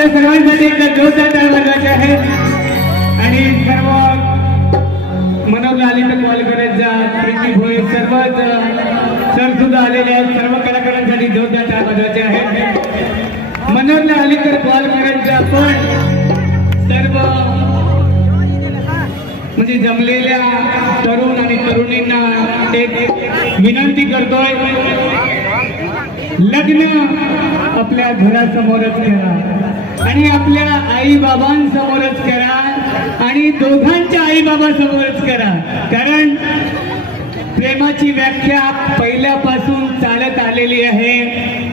आपल्या सर्वांसाठी एकदा जोरदार टाळ्या लागायचे आहे आणि सर्व मनोज आली तर कॉल करत जा. प्रीती भोय सर्वच सर सुद्धा आलेले आहेत. सर्व कलाकारांसाठी जोरदार टाळ्या वाजवायचे आहे मनोजला आली तर कॉल करत जा. पण सर्व म्हणजे जमलेल्या तरुण आणि तरुणींना एक विनंती करतोय. लग्न आपल्या घरासमोरच करा. आणि आपल्या आई बाबांसमोरच करा. आणि दोघांच्या आई बाबासमोरच करा. कारण प्रेमाची व्याख्या पहिल्यापासून चालत आलेली आहे.